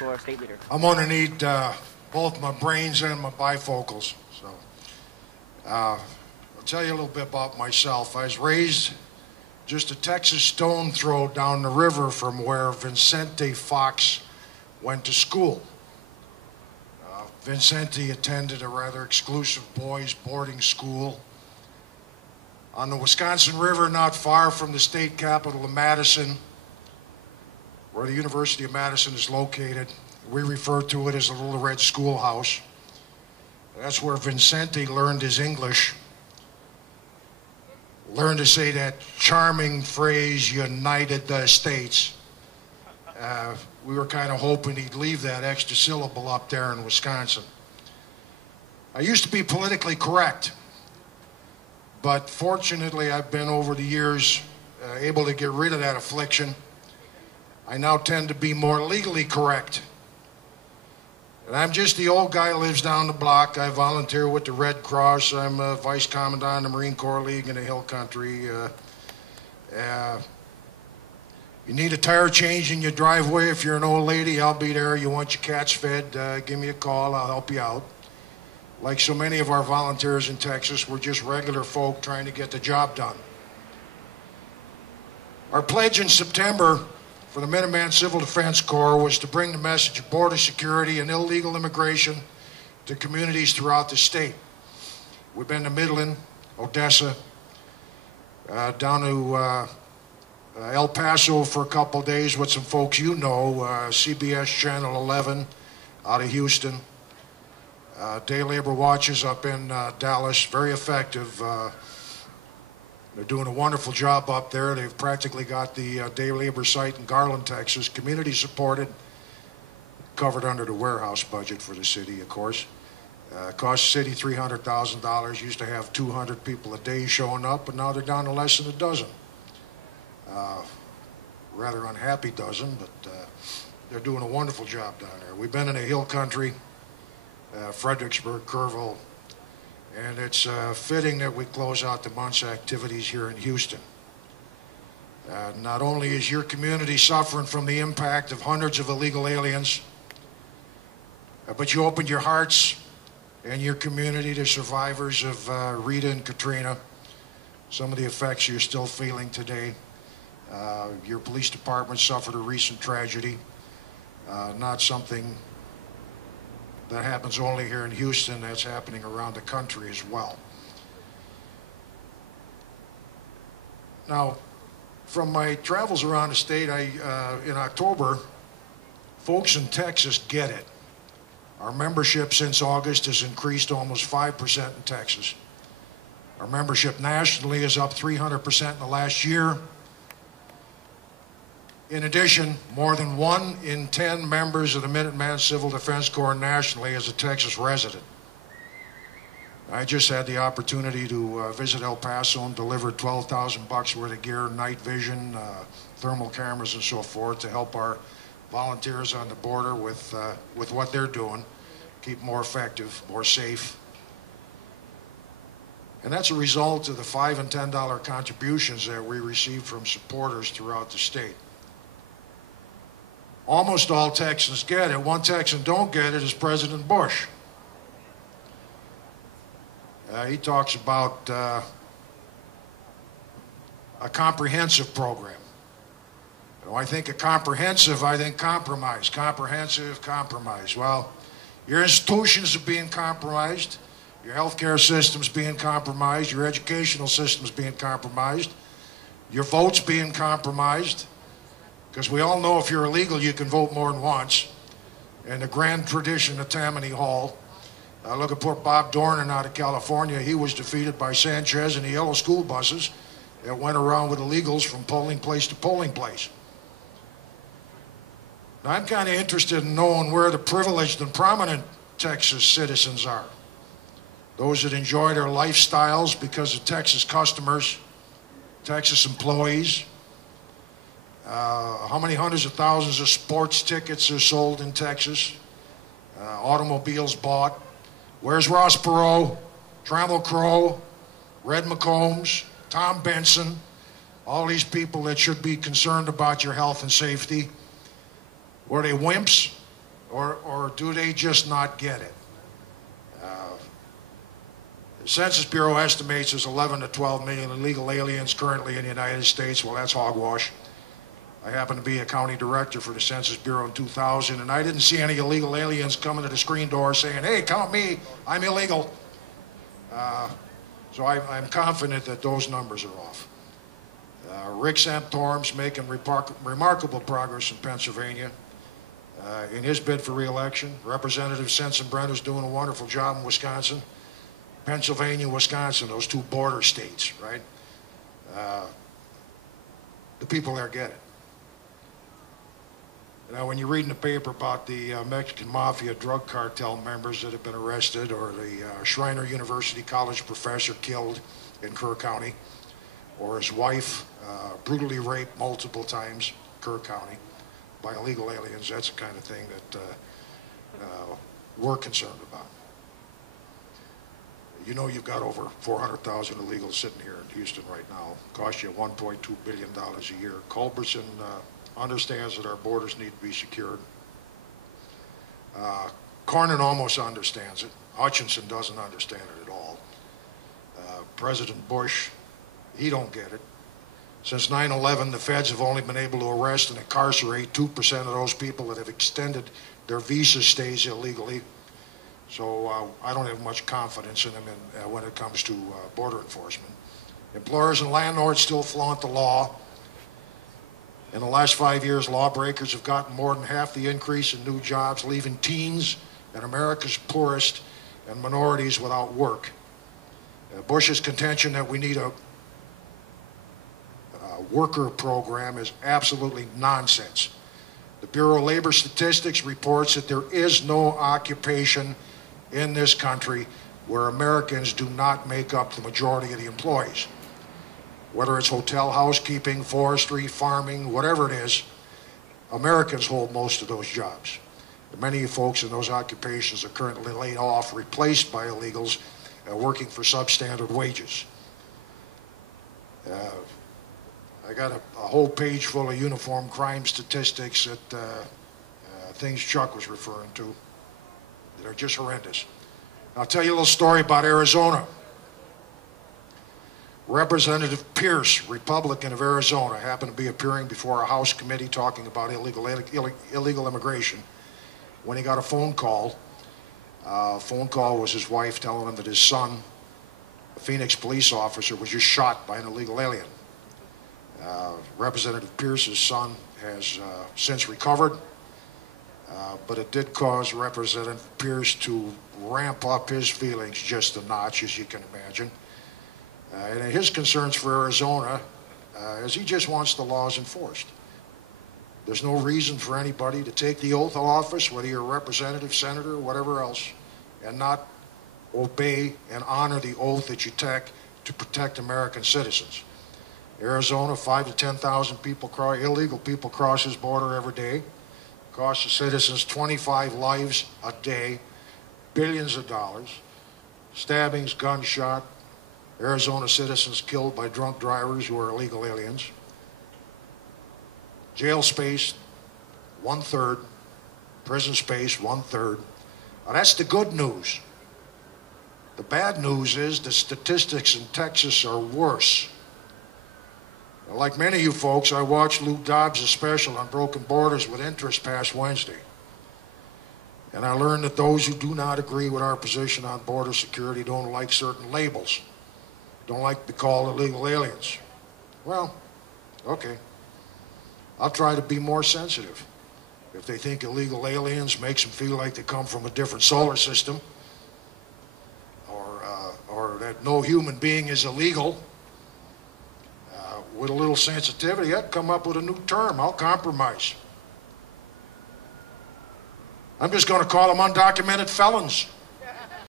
Corps State Leader. I'm going to need both my brains and my bifocals. So I'll tell you a little bit about myself. I was raised just a Texas stone throw down the river from where Vicente Fox went to school. Vicente attended a rather exclusive boys' boarding school on the Wisconsin River, not far from the state capital of Madison, where the University of Madison is located. We refer to it as the Little Red Schoolhouse. That's where Vicente learned his English, learned to say that charming phrase, United States. We were kind of hoping he'd leave that extra syllable up there in Wisconsin. I used to be politically correct, but fortunately I've been over the years able to get rid of that affliction. I now tend to be more legally correct. And I'm just the old guy who lives down the block. I volunteer with the Red Cross. I'm a vice commandant of the Marine Corps League in the Hill Country. You need a tire change in your driveway. If you're an old lady, I'll be there. You want your cats fed, give me a call. I'll help you out. Like so many of our volunteers in Texas, we're just regular folk trying to get the job done. Our pledge in September for the Minutemen Civil Defense Corps was to bring the message of border security and illegal immigration to communities throughout the state. We've been to Midland, Odessa, down to El Paso for a couple days with some folks you know, CBS Channel 11 out of Houston. Day labor watches up in Dallas, very effective. They're doing a wonderful job up there. They've practically got the day labor site in Garland, Texas, community supported, covered under the warehouse budget for the city, of course. Cost the city $300,000, used to have 200 people a day showing up, but now they're down to less than a dozen. Rather unhappy dozen, but they're doing a wonderful job down there. We've been in the Hill Country, Fredericksburg, Kerrville, and it's fitting that we close out the month's activities here in Houston. Not only is your community suffering from the impact of hundreds of illegal aliens, but you opened your hearts and your community to survivors of Rita and Katrina, some of the effects you're still feeling today. Your police department suffered a recent tragedy, not something that happens only here in Houston, that's happening around the country as well. Now, from my travels around the state, in October, folks in Texas get it. Our membership since August has increased almost 5% in Texas. Our membership nationally is up 300% in the last year. In addition, more than 1 in 10 members of the Minutemen Civil Defense Corps nationally is a Texas resident. I just had the opportunity to visit El Paso and deliver $12,000 worth of gear, night vision, thermal cameras and so forth to help our volunteers on the border with what they're doing, keep more effective, more safe. And that's a result of the $5 and $10 contributions that we receive from supporters throughout the state. Almost all Texans get it. One Texan don't get it is President Bush. He talks about a comprehensive program. When I think of comprehensive, I think compromise. Comprehensive, compromise. Well, your institutions are being compromised. Your healthcare system's being compromised. Your educational system's being compromised. Your vote's being compromised. Because we all know if you're illegal, you can vote more than once. And the grand tradition of Tammany Hall, look at poor Bob Dornan out of California. He was defeated by Sanchez and the yellow school buses that went around with illegals from polling place to polling place. Now, I'm kind of interested in knowing where the privileged and prominent Texas citizens are. Those that enjoy their lifestyles because of Texas customers, Texas employees. How many hundreds of thousands of sports tickets are sold in Texas? Automobiles bought. Where's Ross Perot, Trammell Crow, Red McCombs, Tom Benson, all these people that should be concerned about your health and safety? Were they wimps? Or do they just not get it? The Census Bureau estimates there's 11 to 12 million illegal aliens currently in the United States. Well, that's hogwash. I happen to be a county director for the Census Bureau in 2000, and I didn't see any illegal aliens coming to the screen door saying, hey, count me, I'm illegal. So I'm confident that those numbers are off. Rick Santorum's making remarkable progress in Pennsylvania. In his bid for re-election, Representative Sensenbrenner's doing a wonderful job in Wisconsin. Pennsylvania, Wisconsin, those two border states, right? The people there get it. Now, when you read in the paper about the Mexican Mafia drug cartel members that have been arrested, or the Schreiner University College professor killed in Kerr County, or his wife brutally raped multiple times in Kerr County by illegal aliens, that's the kind of thing that we're concerned about. You know, you've got over 400,000 illegals sitting here in Houston right now. Cost you $1.2 billion a year. Culberson understands that our borders need to be secured. Cornyn almost understands it. Hutchinson doesn't understand it at all. President Bush, he don't get it. Since 9/11, the feds have only been able to arrest and incarcerate 2% of those people that have extended their visa stays illegally. So I don't have much confidence in them when it comes to border enforcement. Employers and landlords still flaunt the law. In the last 5 years, lawbreakers have gotten more than half the increase in new jobs, leaving teens and America's poorest and minorities without work. Bush's contention that we need a worker program is absolutely nonsense. The Bureau of Labor Statistics reports that there is no occupation in this country where Americans do not make up the majority of the employees. Whether it's hotel, housekeeping, forestry, farming, whatever it is, Americans hold most of those jobs. Many of you folks in those occupations are currently laid off, replaced by illegals working for substandard wages. I got a whole page full of uniform crime statistics that things Chuck was referring to that are just horrendous. I'll tell you a little story about Arizona. Representative Pierce, Republican of Arizona, happened to be appearing before a House committee talking about illegal immigration when he got a phone call. Phone call was his wife telling him that his son, a Phoenix police officer, was just shot by an illegal alien. Representative Pierce's son has since recovered, but it did cause Representative Pierce to ramp up his feelings just a notch, as you can imagine. And his concerns for Arizona is he just wants the laws enforced. There's no reason for anybody to take the oath of office, whether you're a representative, senator, or whatever else, and not obey and honor the oath that you take to protect American citizens. Arizona, 5,000 to 10,000 people, illegal people cross his border every day. Costs the citizens 25 lives a day, billions of dollars. Stabbings, gunshot, Arizona citizens killed by drunk drivers who are illegal aliens. Jail space, 1/3. Prison space, 1/3. Now, that's the good news. The bad news is the statistics in Texas are worse. Like many of you folks, I watched Lou Dobbs' special on broken borders with interest past Wednesday. And I learned that those who do not agree with our position on border security don't like certain labels, don't like to be called illegal aliens. Well, okay. I'll try to be more sensitive. If they think illegal aliens makes them feel like they come from a different solar system, or that no human being is illegal, with a little sensitivity, I'd come up with a new term. I'll compromise. I'm just going to call them undocumented felons.